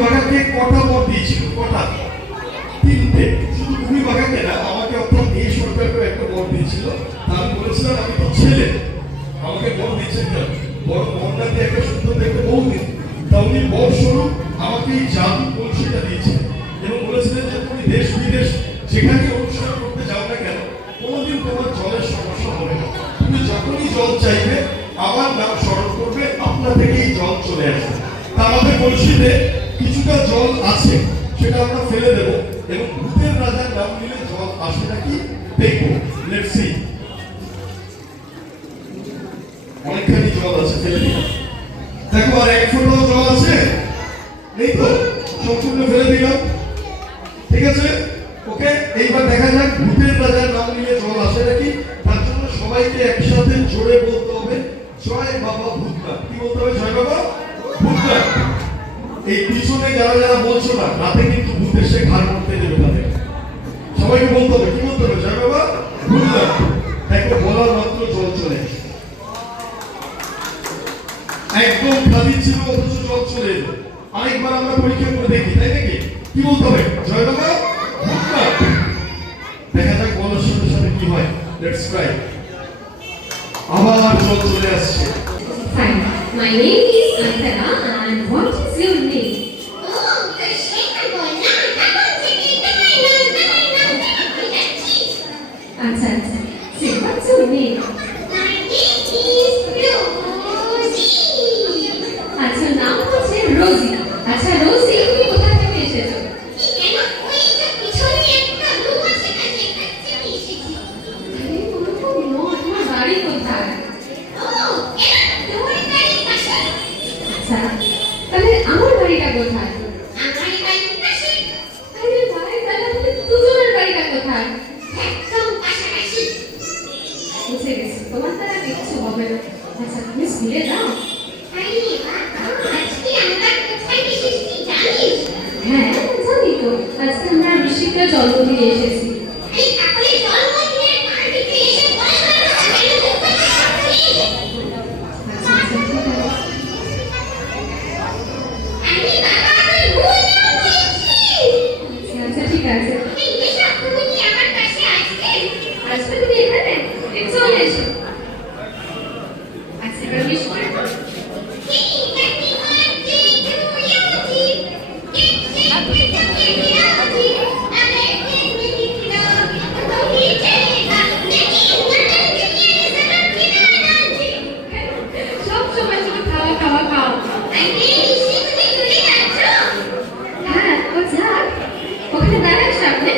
বাঘাকে কটা বর দিয়েছিল? কটা? তিনটে। শুধু ভূমি বাঘাকে না, আমাকে অর্থাৎ এই সরকারকে একটা বর দিয়েছিল। আমি বলেছিলাম আমি তো ছেলে, আমাকে বর দিচ্ছেন কেন? বড় বরটাতে একটা সুন্দর দেখতে বউ দিন। তা উনি বর স্বরূপ আমাকে এই জাদু কলসিটা দিয়েছেন এবং বলেছিলেন যে তুমি দেশ বিদেশ যেখানে অনুষ্ঠান করতে যাও না কেন, কোনোদিন তোমার জলের সমস্যা হবে না। তুমি যখনই জল চাইবে আমার নাম স্মরণ করবে, আপনা থেকেই জল চলে আসবে। তা আমাদের কলসিতে কিছুটা জল আছে, সেটা আমরা ফেলে দেবো এবং ভূতের রাজার নাম নিলে জল আসে নাকি দেখবো। Let's see. অনেকখানি জল আছে, ফেলে দিলাম। দেখো আর এক ফোঁটাও জল আছে? নেই তো, সম্পূর্ণ ফেলে দিলাম। ঠিক আছে, ওকে। এইবার দেখা যাক ভূতের রাজার নাম নিয়ে জল আসে নাকি। তার জন্য সবাইকে একসাথে জোরে বলতে হবে জয় বাবা ভূতনাথ। কি বলতে হবে? জয় বাবা ভূতনাথ। এই পিছনে যারা যারা বলছো না, রাতে কিন্তু ভূত এসে ঘাড় করতে দেবে তাদের। সবাইকে বলতে হবে, কি বলতে হবে? জয় বাবা ভূতনাথ। দেখো বলার মাত্র জল চলে আসে। একদম খালি ছিল অথচ জল চলে এলো। আরেকবার আমরা পরীক্ষা করে দেখি, তাই নাকি? কি বলতে হবে? জয় বাবা ভূতনাথ। দেখা যাক বলার সাথে সাথে কি হয়। Let's try. আবার জল চলে আসছে। Fine. My name is Antara and what is your name? Oh, the shaker boy. Now, এখন থেকে এটাই নাম। আচ্ছা আচ্ছা। Say what's your name? My name is Rosie. আচ্ছা নাম হচ্ছে রোজি। আচ্ছা রোজি তুমি কোথা থেকে এসেছো? কেন? ওই যে পিছনে একটা রুম আছে না, সেখান থেকে এসেছি। আরে ওরকম নয়, তোমার বাড়ি কোথায়? Oh, এটা তোমার বাড়ির পাশে? আচ্ছা তাহলে আমার বাড়িটা কোথায়? আমার বাড়ির পাশে? আরে ভাই তাহলে আমাদের দুজনের বাড়িটা কোথায়? একদম পাশাপাশি। বুঝে গেছি, তোমার দ্বারা কিচ্ছু হবে না। আচ্ছা তুমি স্কুলে যাও? আরে বাবা, আজকে আমরা কোথায় এসেছি জানিস? হ্যাঁ জানি তো, আজকে আমরা ঋষিকের জন্মদিনে এসেছি। আরে তাহলে জন্মদিনের পার্টিতে এসে পড়াশোনা করতে পারছিস? আচ্ছা আচ্ছা ঠিক আছে। আরে বাবা, আমি ভুল নাম বলেছি। আচ্ছা ঠিক আছে। এই এসো, তুমি কি আমার কাছে আসবে? আসবে তুমি এখানে? চলে এসো। আচ্ছা এবার wish করে দাও। সব সময় শুধু খাওয়া খাওয়া খাও। হ্যাঁ ও যাক, ওখানে দাঁড়াস আপনি।